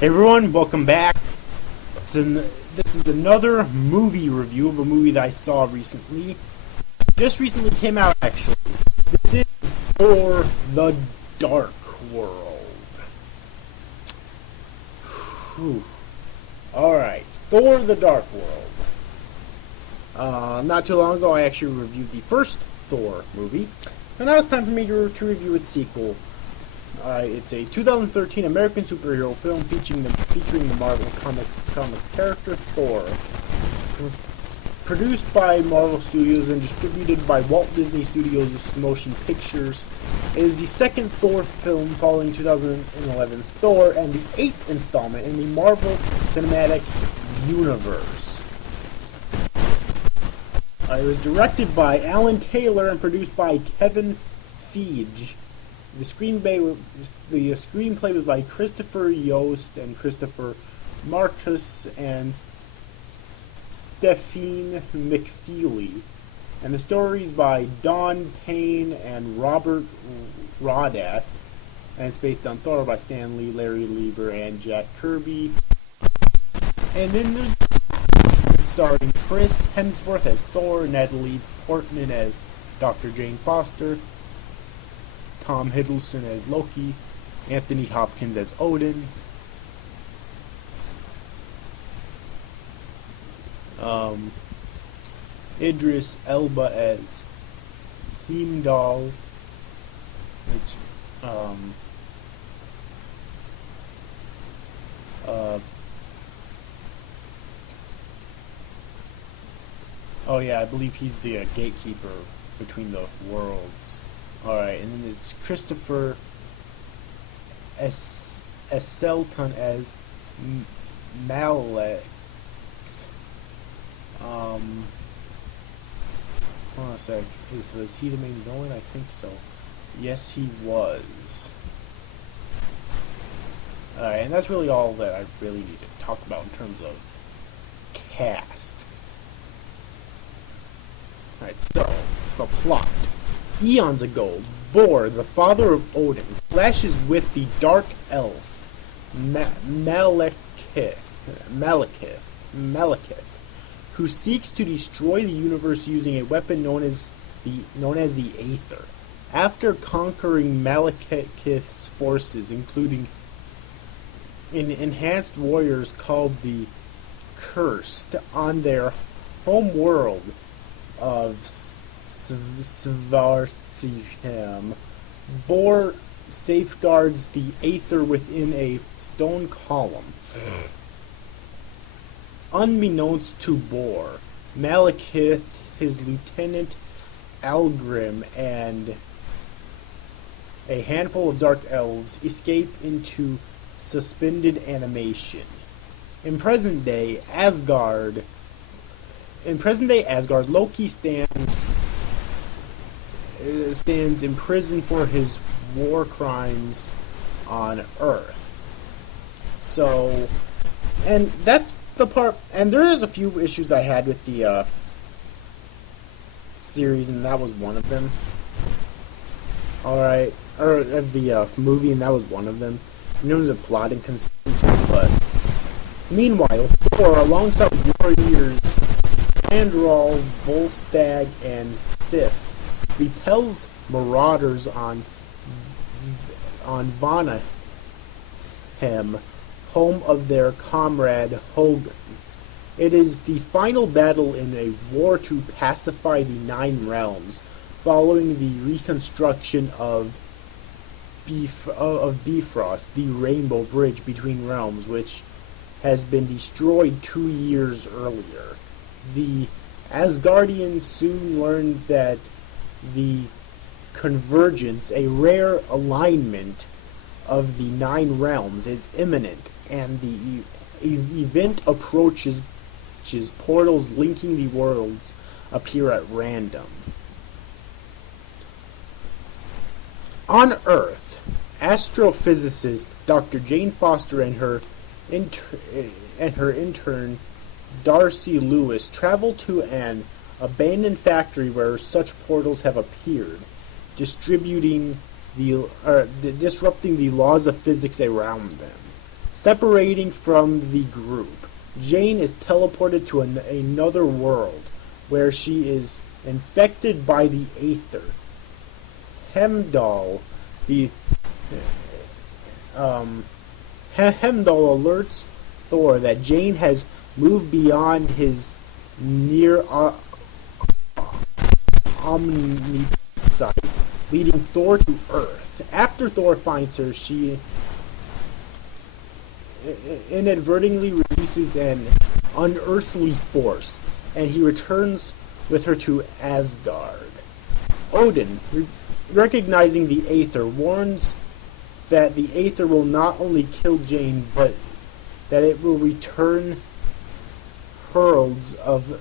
Hey everyone, welcome back. This is another movie review of a movie that I saw recently. Just recently came out, actually. This is Thor: The Dark World. Alright, Thor: The Dark World. Not too long ago I actually reviewed the first Thor movie, and now it's time for me to review its sequel. It's a 2013 American superhero film featuring the Marvel Comics character Thor. Produced by Marvel Studios and distributed by Walt Disney Studios Motion Pictures, it is the second Thor film following 2011's Thor and the 8th installment in the Marvel Cinematic Universe. It was directed by Alan Taylor and produced by Kevin Feige. The screenplay was by Christopher Yost and Christopher Marcus and Stephane McFeely, and the story is by Don Payne and Robert Rodat, and it's based on Thor by Stan Lee, Larry Lieber, and Jack Kirby. And then there's starring Chris Hemsworth as Thor, Natalie Portman as Dr. Jane Foster, Tom Hiddleston as Loki, Anthony Hopkins as Odin, Idris Elba as Heimdall, which, oh yeah, I believe he's the gatekeeper between the worlds. Alright, and then there's Christopher Esselton as Malek. Hold on a sec. Was he the main villain? I think so. Yes, he was. Alright, and that's really all that I really need to talk about in terms of cast. Alright, so, the plot. Eons ago, Bor, the father of Odin, clashes with the dark elf Malekith, who seeks to destroy the universe using a weapon known as the Aether. After conquering Malekith's forces, including enhanced warriors called the Cursed, on their home world of Svartalfheim, Bor safeguards the Aether within a stone column. Unbeknownst to Bor, Malekith, his lieutenant Algrim, and a handful of dark elves escape into suspended animation. In present day Asgard, Loki stands in prison for his war crimes on Earth. So, and that's the part, and there is a few issues I had with the series, and that was one of them. Alright, or of the movie, and that was one of them. In terms of plot inconsistencies, but meanwhile, Thor, alongside warriors Andral, Volstagg, and Sif, repels marauders on Vanaheim, home of their comrade Hogun. It is the final battle in a war to pacify the Nine Realms, following the reconstruction of Bifrost, the Rainbow Bridge between realms, which has been destroyed 2 years earlier. The Asgardians soon learned that the convergence, a rare alignment of the Nine Realms, is imminent, and the event approaches. Portals linking the worlds appear at random. On Earth, astrophysicist Dr. Jane Foster and her intern Darcy Lewis travel to an abandoned factory where such portals have appeared, disrupting the laws of physics around them. separating from the group. Jane is teleported to another world where she is infected by the Aether. Heimdall, Heimdall alerts Thor that Jane has moved beyond his near omniscient sight, leading Thor to Earth. After Thor finds her, she inadvertently releases an unearthly force, and he returns with her to Asgard. Odin, recognizing the Aether, warns that the Aether will not only kill Jane, but that it will return heralds of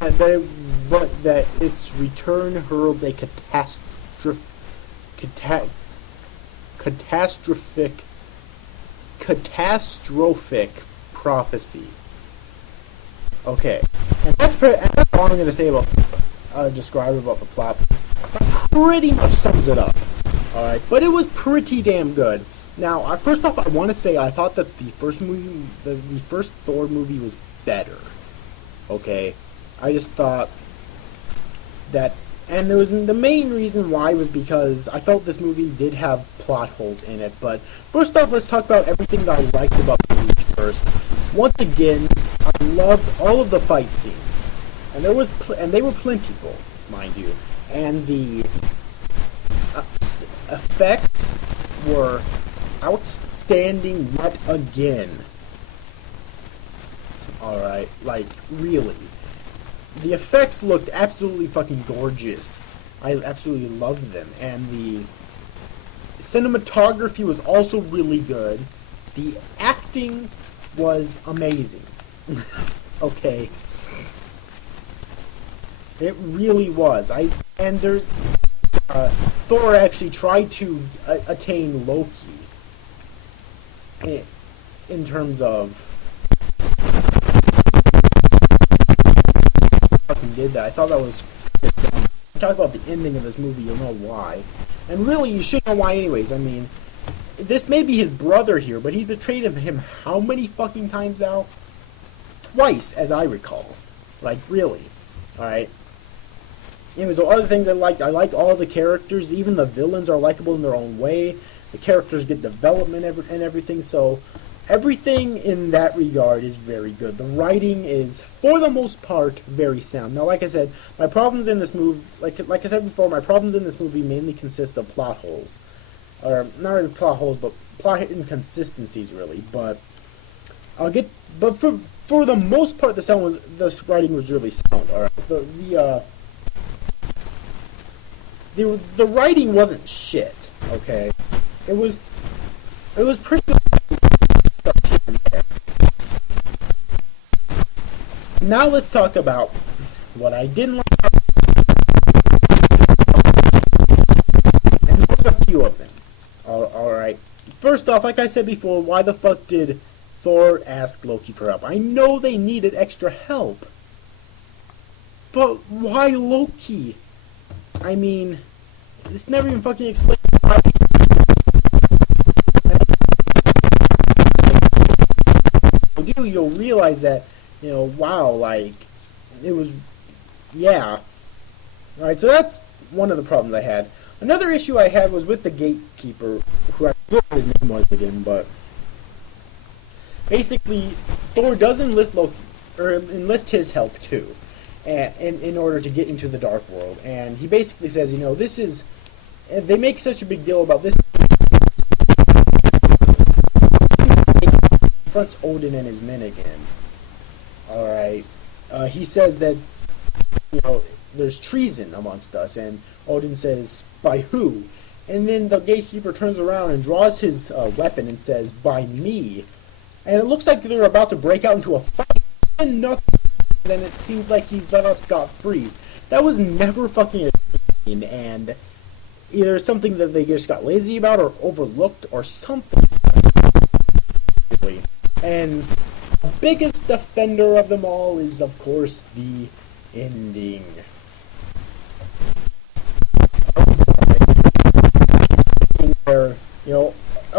that its return heralds a catastrophic prophecy. Okay, and that's all I'm going to say about describe about the plot. That pretty much sums it up. All right, but it was pretty damn good. Now, first off, I want to say I thought that the first Thor movie was better. Okay, I just thought that, and there was the main reason why was because I felt this movie did have plot holes in it. But first off, let's talk about everything that I liked about the movie first. Once again, I loved all of the fight scenes, and they were plentiful, mind you, and the effects were outstanding yet again. Alright, like, really. The effects looked absolutely fucking gorgeous. I absolutely loved them. And the cinematography was also really good. The acting was amazing. Okay. It really was. And there's... Thor actually tried to attain Loki in terms of fucking did that. I thought that was dumb. Talk about the ending of this movie, you'll know why. And really, you should know why anyways. I mean, this may be his brother here, but he's betrayed him how many fucking times now? Twice, as I recall. Like, really. Alright. Anyways, the other things I liked all the characters. Even the villains are likable in their own way. The characters get development and everything, so everything in that regard is very good. The writing is, for the most part, very sound. Now, like I said, my problems in this movie, like I said before, my problems in this movie mainly consist of plot holes. Or, not really plot holes, but plot inconsistencies, really. But, for the most part, the writing was really sound, alright? The writing wasn't shit, okay? It was pretty good. Now let's talk about what I didn't like. And there's a few of them. Alright. First off, like I said before, why the fuck did Thor ask Loki for help? I know they needed extra help. But why Loki? I mean, it's never even fucking explained why. You'll realize that, wow, like, it was, yeah. Alright, so that's one of the problems I had. Another issue I had was with the gatekeeper, who I forget what his name was again, but basically, Thor does enlist Loki, or enlist his help too, in order to get into the Dark World. And he basically says, this is, they make such a big deal about this. Confronts Odin and his men again. Alright. He says that, there's treason amongst us, and Odin says, by who? And then the gatekeeper turns around and draws his weapon and says, by me. And it looks like they're about to break out into a fight, and nothing. Then it seems like he's let off scot-free. That was never fucking a and either something that they just got lazy about or overlooked or something. And the biggest defender of them all is, of course, the ending. Where,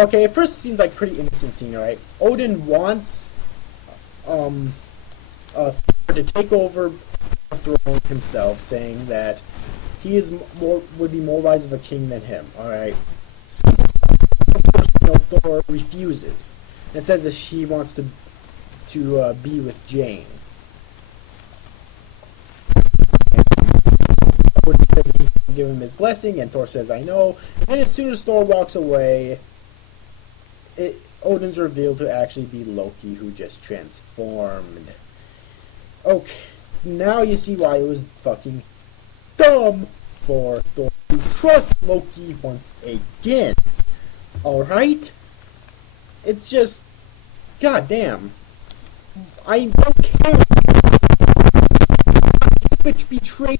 okay, at first it seems like a pretty innocent scene, right? Odin wants Thor to take over the throne himself, saying that he is would be more wise of a king than him. All right. So, of course, Thor refuses and says that he wants to be with Jane. Odin says he can give him his blessing, and Thor says, "I know." And as soon as Thor walks away, Odin's revealed to actually be Loki, who just transformed. Okay, now you see why it was fucking dumb for Thor to trust Loki once again. Alright? It's just, goddamn. I don't care. Which betrayed.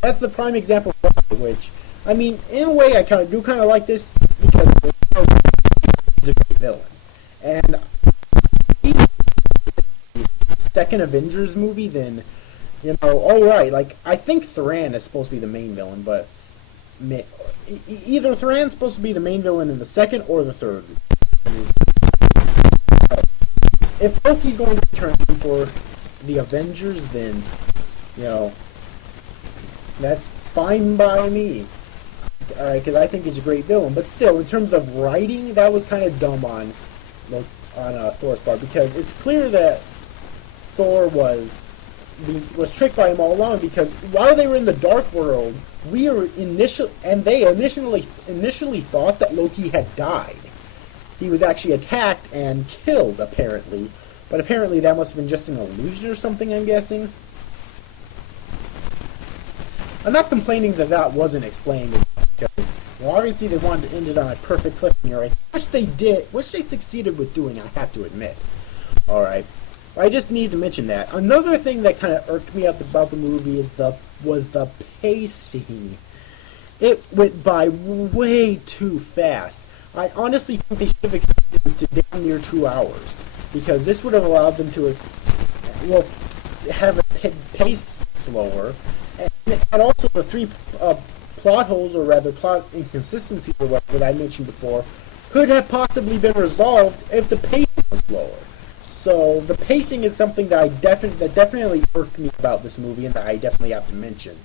That's the prime example of which, I mean, in a way, I kind of like this because he's a great villain, and second Avengers movie, then alright, like I think Thran is supposed to be the main villain, but either Thran's supposed to be the main villain in the second or the third. If Loki's going to return for the Avengers, then that's fine by me. Alright, because I think he's a great villain, but still, in terms of writing, that was kind of dumb on Thor's part, because it's clear that Thor was tricked by him all along, because while they were in the Dark World, they initially thought that Loki had died. He was actually attacked and killed, apparently, but apparently that must have been just an illusion or something, I'm guessing. I'm not complaining that wasn't explained, because obviously they wanted to end it on a perfect cliffhanger. Which they succeeded with doing, I have to admit. Alright. I just need to mention that. Another thing that kind of irked me about the movie was the pacing. It went by way too fast. I honestly think they should have extended it to damn near 2 hours, because this would have allowed them to have it pace slower, and also the three plot holes, or rather plot inconsistencies, or whatever that I mentioned before, could have possibly been resolved if the pacing was slower. So the pacing is something that definitely irked me about this movie, and that I definitely have to mention.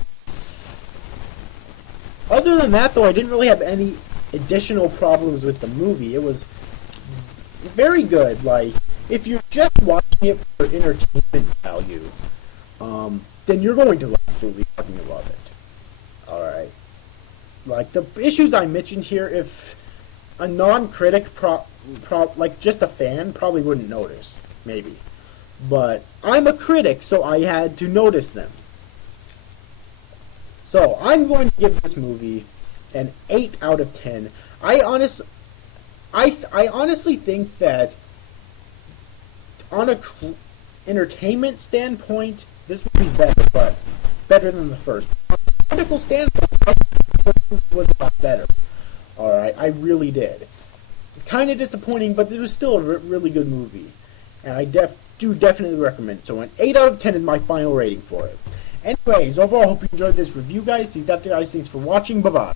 Other than that, though, I didn't really have any additional problems with the movie. It was very good. Like, if you're just watching it for entertainment value, then you're going to absolutely fucking love it. Alright. Like, the issues I mentioned here, if a non-critic, like just a fan, probably wouldn't notice. Maybe. But I'm a critic, so I had to notice them. So, I'm going to give this movie an 8 out of 10. I honestly think that on a entertainment standpoint, this movie's better, but better than the first. On a critical standpoint, I think the first was a lot better. Alright, I really did. It's kind of disappointing, but it was still a really good movie. And I do definitely recommend it. So an 8 out of 10 is my final rating for it. Anyways, overall, I hope you enjoyed this review, guys. These guys, thanks for watching. Bye-bye.